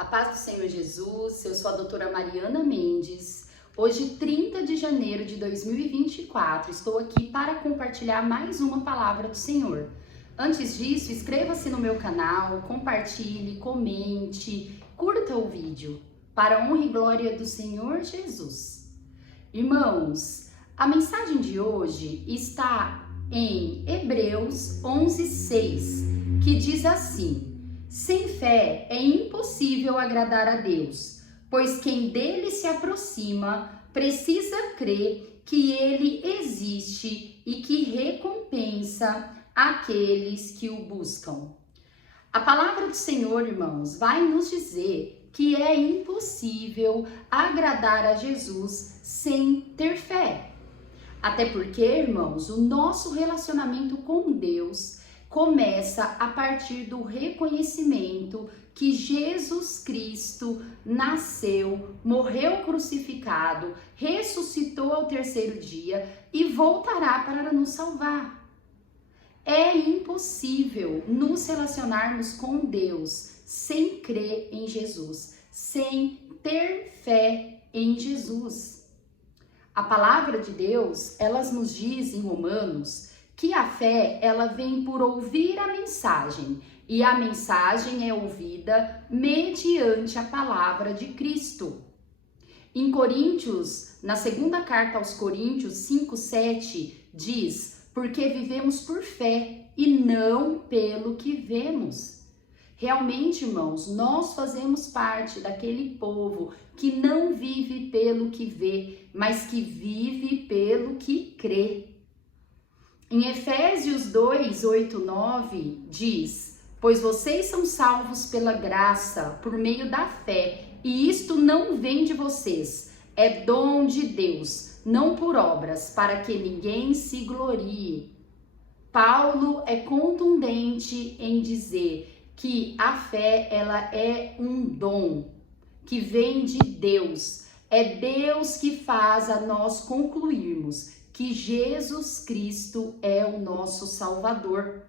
A paz do Senhor Jesus, eu sou a doutora Mariana Mendes. Hoje, 30 de janeiro de 2024, estou aqui para compartilhar mais uma palavra do Senhor. Antes disso, inscreva-se no meu canal, compartilhe, comente, curta o vídeo, para a honra e glória do Senhor Jesus. Irmãos, a mensagem de hoje está em Hebreus 11:6, que diz assim: sem fé é impossível agradar a Deus, pois quem dele se aproxima precisa crer que ele existe e que recompensa aqueles que o buscam. A palavra do Senhor, irmãos, vai nos dizer que é impossível agradar a Jesus sem ter fé. Até porque, irmãos, o nosso relacionamento com Deus começa a partir do reconhecimento que Jesus Cristo nasceu, morreu crucificado, ressuscitou ao terceiro dia e voltará para nos salvar. É impossível nos relacionarmos com Deus sem crer em Jesus, sem ter fé em Jesus. A palavra de Deus, elas nos diz em Romanos que a fé, ela vem por ouvir a mensagem, e a mensagem é ouvida mediante a palavra de Cristo. Em Coríntios, na segunda carta aos Coríntios 5:7, diz: porque vivemos por fé e não pelo que vemos. Realmente, irmãos, nós fazemos parte daquele povo que não vive pelo que vê, mas que vive pelo que crê. Em Efésios 2:8-9 diz: pois vocês são salvos pela graça, por meio da fé, e isto não vem de vocês, é dom de Deus, não por obras, para que ninguém se glorie. Paulo é contundente em dizer que a fé, ela é um dom que vem de Deus. É Deus que faz a nós concluirmos que Jesus Cristo é o nosso Salvador.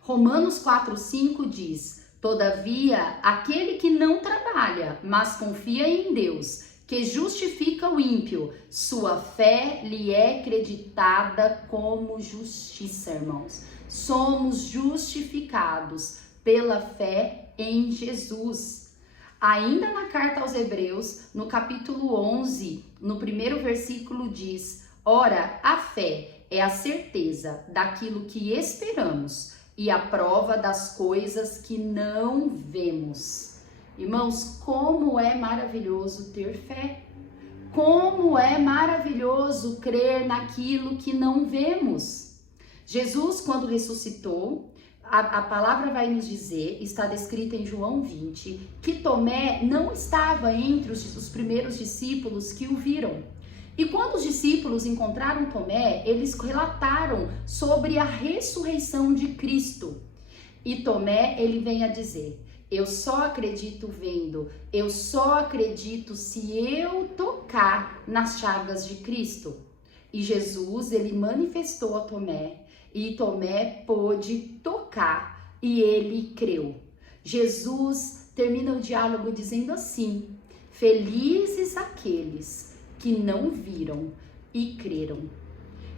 Romanos 4:5 diz: todavia, aquele que não trabalha, mas confia em Deus, que justifica o ímpio, sua fé lhe é creditada como justiça, irmãos. Somos justificados pela fé em Jesus. Ainda na carta aos Hebreus, no capítulo 11, no primeiro versículo diz: ora, a fé é a certeza daquilo que esperamos e a prova das coisas que não vemos. Irmãos, como é maravilhoso ter fé! Como é maravilhoso crer naquilo que não vemos! Jesus, quando ressuscitou, a palavra vai nos dizer, está descrita em João 20, que Tomé não estava entre os primeiros discípulos que o viram. E quando os discípulos encontraram Tomé, eles relataram sobre a ressurreição de Cristo. E Tomé, ele vem a dizer: eu só acredito vendo, eu só acredito se eu tocar nas chagas de Cristo. E Jesus, ele manifestou a Tomé, e Tomé pôde tocar, e ele creu. Jesus termina o diálogo dizendo assim: felizes aqueles que não viram e creram.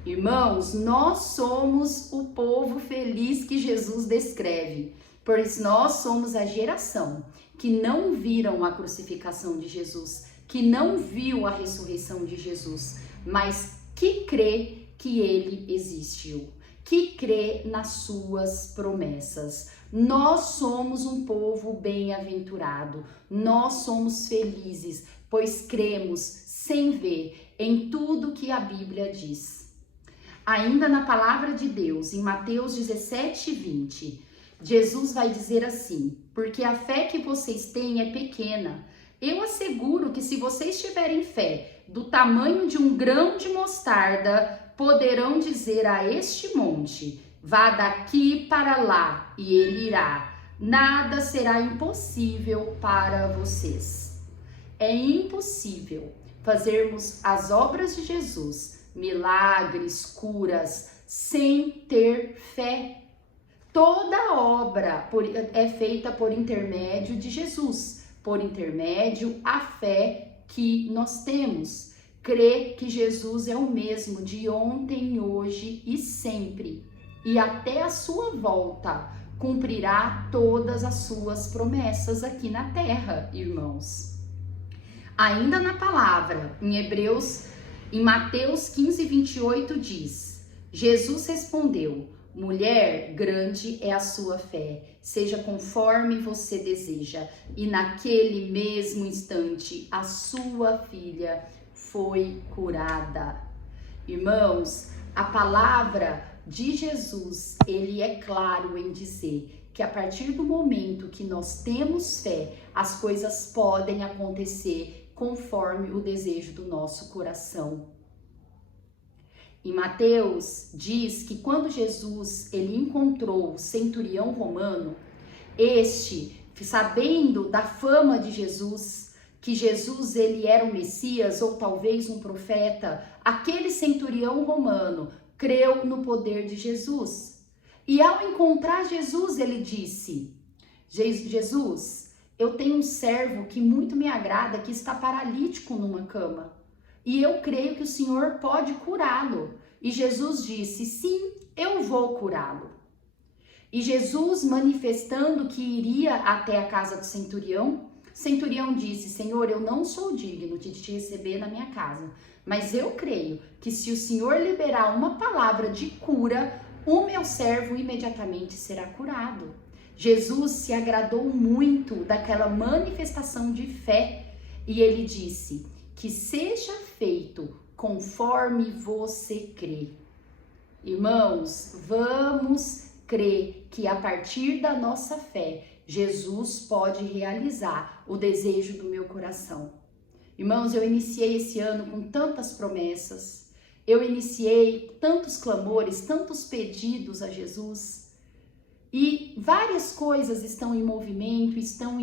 Irmãos, nós somos o povo feliz que Jesus descreve, pois nós somos a geração que não viram a crucificação de Jesus, que não viu a ressurreição de Jesus, mas que crê que ele existiu, que crê nas suas promessas. Nós somos um povo bem-aventurado, nós somos felizes, pois cremos sem ver em tudo que a Bíblia diz. Ainda na palavra de Deus, em Mateus 17:20, Jesus vai dizer assim: porque a fé que vocês têm é pequena. Eu asseguro que se vocês tiverem fé do tamanho de um grão de mostarda, poderão dizer a este monte: vá daqui para lá, e ele irá. Nada será impossível para vocês. É impossível fazermos as obras de Jesus, milagres, curas, sem ter fé. Toda obra é feita por intermédio de Jesus. por intermédio a fé que nós temos. Crê que Jesus é o mesmo de ontem, hoje e sempre, e até a sua volta cumprirá todas as suas promessas aqui na terra, irmãos. Ainda na palavra, em Mateus 15, 28 diz: Jesus respondeu: mulher, grande é a sua fé, seja conforme você deseja. E naquele mesmo instante, a sua filha foi curada. Irmãos, a palavra de Jesus, ele é claro em dizer que a partir do momento que nós temos fé, as coisas podem acontecer conforme o desejo do nosso coração. Em Mateus diz que quando Jesus ele encontrou o centurião romano, este, sabendo da fama de Jesus, que Jesus ele era o Messias ou talvez um profeta, aquele centurião romano creu no poder de Jesus. E ao encontrar Jesus, ele disse: Jesus, eu tenho um servo que muito me agrada, que está paralítico numa cama. E eu creio que o Senhor pode curá-lo. E Jesus disse: sim, eu vou curá-lo. E Jesus, manifestando que iria até a casa do centurião disse: Senhor, eu não sou digno de te receber na minha casa, mas eu creio que se o Senhor liberar uma palavra de cura, o meu servo imediatamente será curado. Jesus se agradou muito daquela manifestação de fé e ele disse: que seja feito conforme você crê. Irmãos, vamos crer que a partir da nossa fé, Jesus pode realizar o desejo do meu coração. Irmãos, eu iniciei esse ano com tantas promessas, eu iniciei tantos clamores, tantos pedidos a Jesus, e várias coisas estão em movimento, estão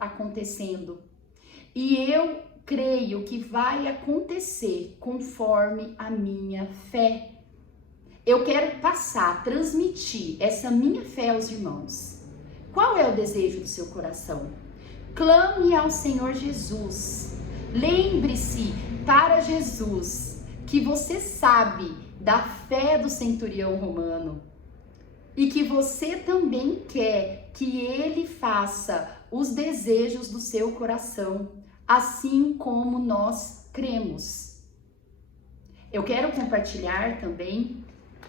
acontecendo. E eu creio que vai acontecer conforme a minha fé. Eu quero transmitir essa minha fé aos irmãos. Qual é o desejo do seu coração? Clame ao Senhor Jesus. Lembre-se para Jesus que você sabe da fé do centurião romano e que você também quer que ele faça os desejos do seu coração, assim como nós cremos. Eu quero compartilhar também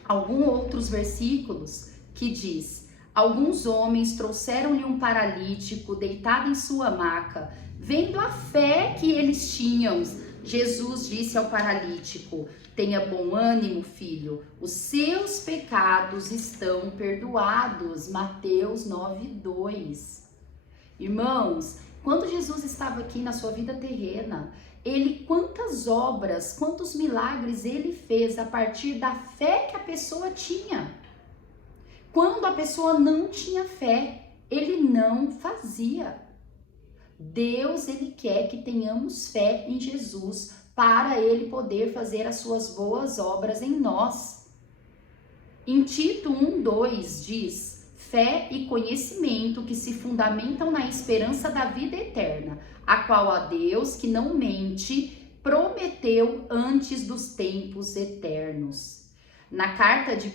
alguns outros versículos que diz: alguns homens trouxeram-lhe um paralítico deitado em sua maca. Vendo a fé que eles tinham, Jesus disse ao paralítico: tenha bom ânimo, filho, os seus pecados estão perdoados. Mateus 9:2. Irmãos, quando Jesus estava aqui na sua vida terrena, quantas obras, quantos milagres ele fez a partir da fé que a pessoa tinha. Quando a pessoa não tinha fé, ele não fazia. Deus, ele quer que tenhamos fé em Jesus para ele poder fazer as suas boas obras em nós. Em Tito 1:2 diz: fé e conhecimento que se fundamentam na esperança da vida eterna, a qual a Deus, que não mente, prometeu antes dos tempos eternos. Na carta de 1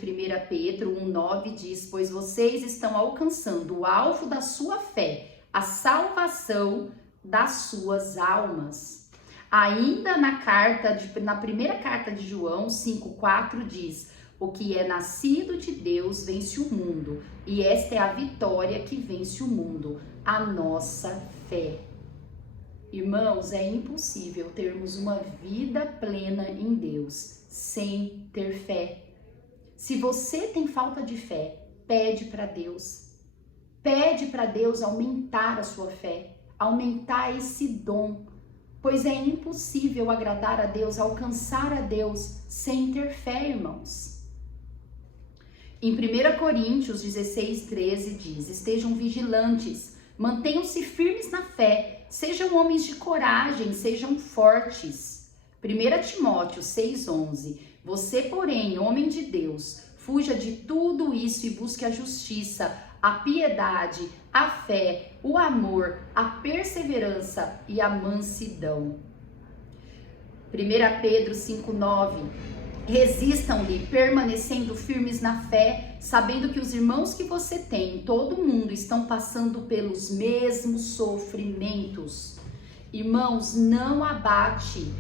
Pedro 1:9 diz: pois vocês estão alcançando o alvo da sua fé, a salvação das suas almas. Ainda na primeira carta de João 5:4 diz: o que é nascido de Deus vence o mundo, e esta é a vitória que vence o mundo, a nossa fé. Irmãos, é impossível termos uma vida plena em Deus sem ter fé. Se você tem falta de fé, pede para Deus. Pede para Deus aumentar a sua fé, aumentar esse dom, pois é impossível agradar a Deus, alcançar a Deus sem ter fé, irmãos. Em 1 Coríntios 16:13 diz: estejam vigilantes, mantenham-se firmes na fé, sejam homens de coragem, sejam fortes. 1 Timóteo 6:11: você, porém, homem de Deus, fuja de tudo isso e busque a justiça, a piedade, a fé, o amor, a perseverança e a mansidão. 1 Pedro 5,9. Resistam-lhe, permanecendo firmes na fé, sabendo que os irmãos que você tem em todo o mundo estão passando pelos mesmos sofrimentos. Irmãos, não abate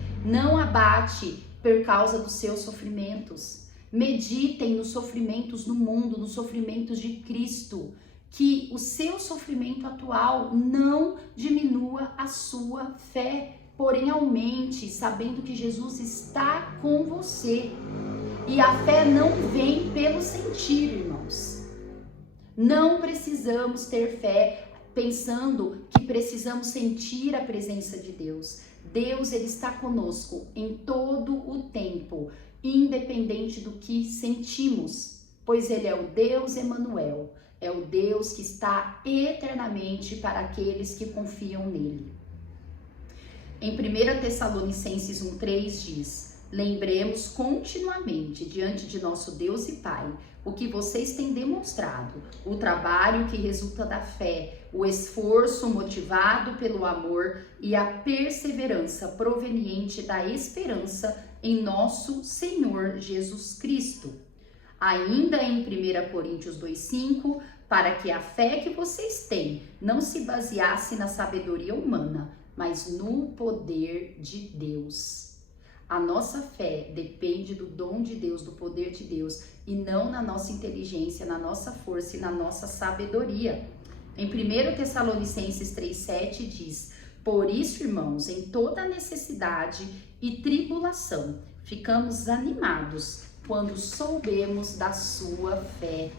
por causa dos seus sofrimentos. Meditem nos sofrimentos do mundo, nos sofrimentos de Cristo. Que o seu sofrimento atual não diminua a sua fé, porém aumente, sabendo que Jesus está com você. E a fé não vem pelo sentir, irmãos. Não precisamos ter fé pensando que precisamos sentir a presença de Deus. Deus, ele está conosco em todo o tempo, independente do que sentimos, pois ele é o Deus Emanuel, é o Deus que está eternamente para aqueles que confiam nele. Em 1 Tessalonicenses 1,3 diz: lembremos continuamente diante de nosso Deus e Pai o que vocês têm demonstrado, o trabalho que resulta da fé, o esforço motivado pelo amor e a perseverança proveniente da esperança em nosso Senhor Jesus Cristo. Ainda em 1 Coríntios 2,5, para que a fé que vocês têm não se baseasse na sabedoria humana, mas no poder de Deus. A nossa fé depende do dom de Deus, do poder de Deus, e não na nossa inteligência, na nossa força e na nossa sabedoria. Em 1 Tessalonicenses 3,7 diz: por isso, irmãos, em toda necessidade e tribulação, ficamos animados quando soubemos da sua fé.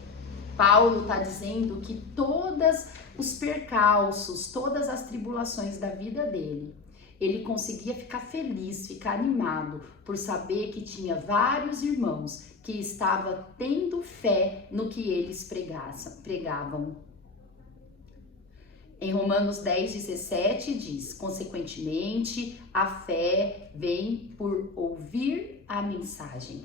Paulo está dizendo que todos os percalços, todas as tribulações da vida dele, ele conseguia ficar feliz, ficar animado por saber que tinha vários irmãos que estavam tendo fé no que eles pregavam. Em Romanos 10,17 diz: consequentemente, a fé vem por ouvir a mensagem.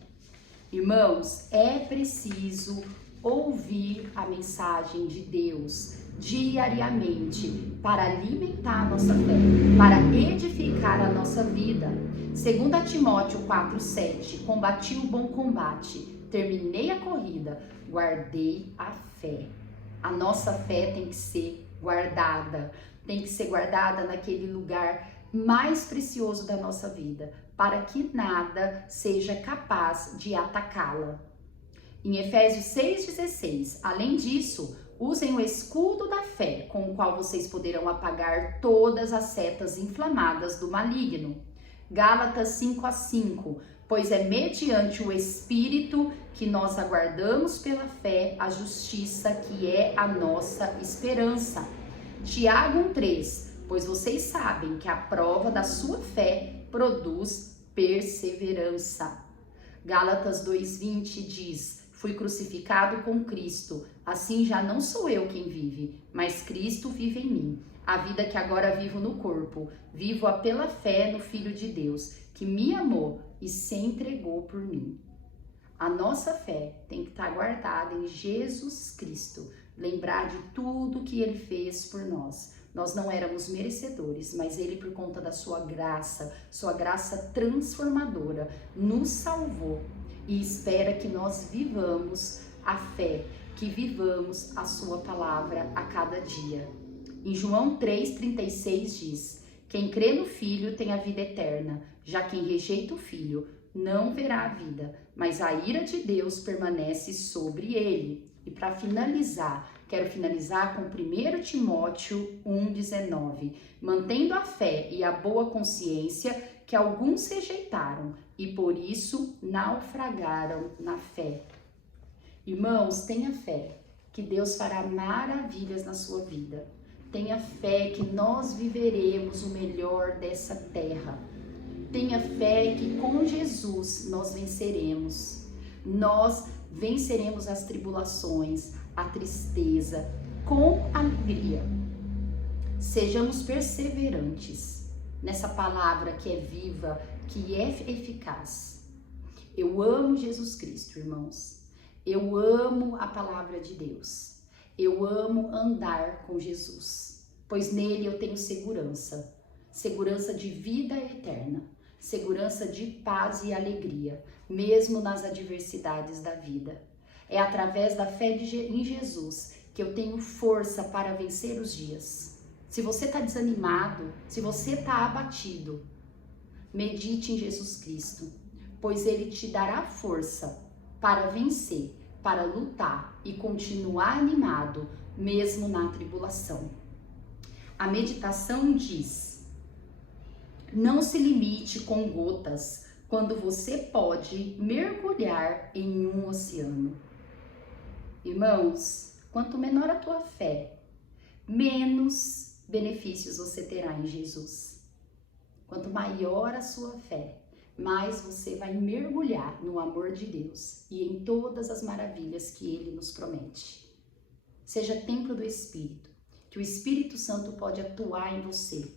Irmãos, é preciso ouvir a mensagem de Deus diariamente para alimentar a nossa fé, para edificar a nossa vida. 2 Timóteo 4,7: combati o bom combate, terminei a corrida, guardei a fé. A nossa fé tem que ser guardada naquele lugar mais precioso da nossa vida, para que nada seja capaz de atacá-la. Em Efésios 6,16, além disso, usem o escudo da fé, com o qual vocês poderão apagar todas as setas inflamadas do maligno. Gálatas 5,5, pois é mediante o Espírito que nós aguardamos pela fé a justiça que é a nossa esperança. Tiago 1,3, pois vocês sabem que a prova da sua fé produz perseverança. Gálatas 2,20 diz: fui crucificado com Cristo, assim já não sou eu quem vive, mas Cristo vive em mim. A vida que agora vivo no corpo, vivo-a pela fé no Filho de Deus, que me amou e se entregou por mim. A nossa fé tem que estar guardada em Jesus Cristo, lembrar de tudo que Ele fez por nós. Nós não éramos merecedores, mas Ele, por conta da sua graça transformadora, nos salvou e espera que nós vivamos a fé, que vivamos a sua palavra a cada dia. Em João 3,36 diz: quem crê no Filho tem a vida eterna, já quem rejeita o Filho não verá a vida, mas a ira de Deus permanece sobre ele. E para finalizar, quero finalizar com 1 Timóteo 1,19, mantendo a fé e a boa consciência que alguns rejeitaram e por isso naufragaram na fé. Irmãos, tenha fé que Deus fará maravilhas na sua vida. Tenha fé que nós viveremos o melhor dessa terra. Tenha fé que com Jesus nós venceremos. Nós venceremos as tribulações, a tristeza, com alegria. Sejamos perseverantes nessa palavra que é viva, que é eficaz. Eu amo Jesus Cristo, irmãos. Eu amo a palavra de Deus. Eu amo andar com Jesus, pois nele eu tenho segurança, segurança de vida eterna, segurança de paz e alegria, mesmo nas adversidades da vida. É através da fé em Jesus que eu tenho força para vencer os dias. Se você está desanimado, se você está abatido, medite em Jesus Cristo, pois ele te dará força para vencer, para lutar e continuar animado, mesmo na tribulação. A meditação diz: não se limite com gotas quando você pode mergulhar em um oceano. Irmãos, quanto menor a tua fé, menos benefícios você terá em Jesus. Quanto maior a sua fé, mais você vai mergulhar no amor de Deus e em todas as maravilhas que Ele nos promete. Seja templo do Espírito, que o Espírito Santo pode atuar em você.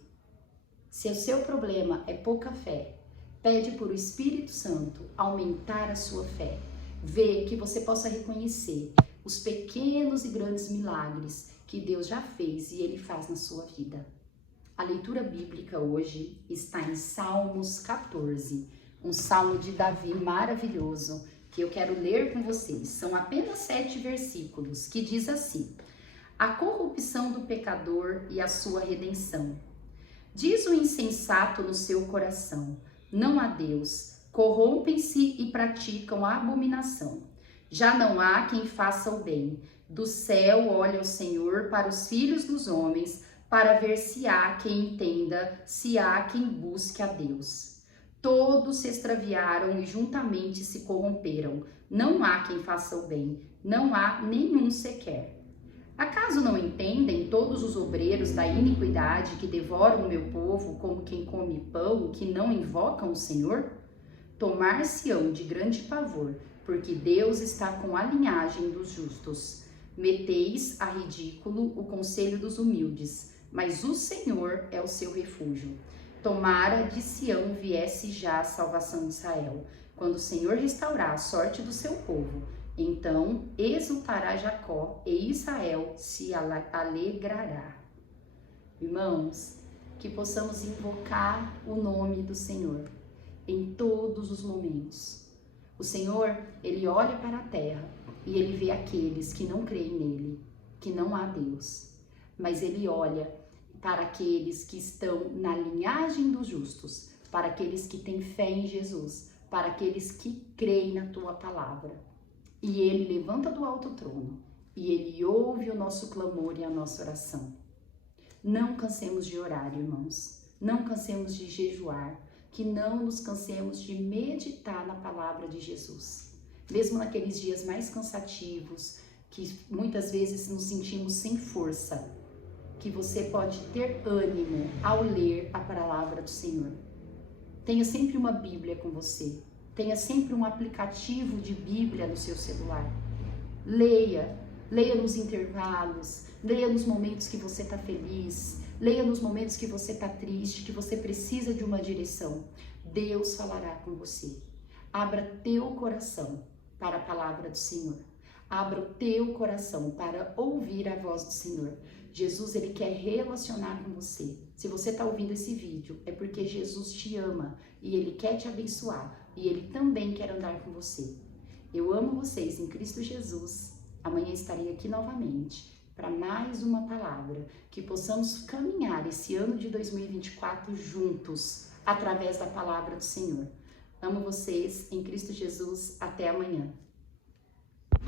Se o seu problema é pouca fé, pede por o Espírito Santo aumentar a sua fé. Vê que você possa reconhecer os pequenos e grandes milagres que Deus já fez e Ele faz na sua vida. A leitura bíblica hoje está em Salmos 14, um salmo de Davi maravilhoso que eu quero ler com vocês. São apenas 7 versículos que diz assim: a corrupção do pecador e a sua redenção. Diz o insensato no seu coração: não há Deus. Corrompem-se e praticam a abominação. Já não há quem faça o bem. Do céu olha o Senhor para os filhos dos homens, para ver se há quem entenda, se há quem busque a Deus. Todos se extraviaram e juntamente se corromperam. Não há quem faça o bem, não há nenhum sequer. Acaso não entendem todos os obreiros da iniquidade que devoram o meu povo como quem come pão, que não invocam o Senhor? Tomar-se-ão de grande pavor, porque Deus está com a linhagem dos justos. Meteis a ridículo o conselho dos humildes, mas o Senhor é o seu refúgio. Tomara de Sião viesse já a salvação de Israel, quando o Senhor restaurar a sorte do seu povo. Então exultará Jacó e Israel se alegrará. Irmãos, que possamos invocar o nome do Senhor em todos os momentos. O Senhor, Ele olha para a terra e Ele vê aqueles que não creem nele, que não há Deus. Mas Ele olha para aqueles que estão na linhagem dos justos, para aqueles que têm fé em Jesus, para aqueles que creem na tua palavra. E Ele levanta do alto trono e Ele ouve o nosso clamor e a nossa oração. Não cansemos de orar, irmãos. Não cansemos de jejuar. Que não nos cansemos de meditar na palavra de Jesus. Mesmo naqueles dias mais cansativos, que muitas vezes nos sentimos sem força, que você pode ter ânimo ao ler a palavra do Senhor. Tenha sempre uma Bíblia com você. Tenha sempre um aplicativo de Bíblia no seu celular. Leia nos intervalos, leia nos momentos que você está feliz, leia nos momentos que você está triste, que você precisa de uma direção. Deus falará com você. Abra teu coração para a palavra do Senhor. Abra o teu coração para ouvir a voz do Senhor. Jesus, Ele quer relacionar com você. Se você está ouvindo esse vídeo, é porque Jesus te ama e Ele quer te abençoar. E Ele também quer andar com você. Eu amo vocês em Cristo Jesus. Amanhã estarei aqui novamente para mais uma palavra. Que possamos caminhar esse ano de 2024 juntos, através da palavra do Senhor. Amo vocês em Cristo Jesus. Até amanhã.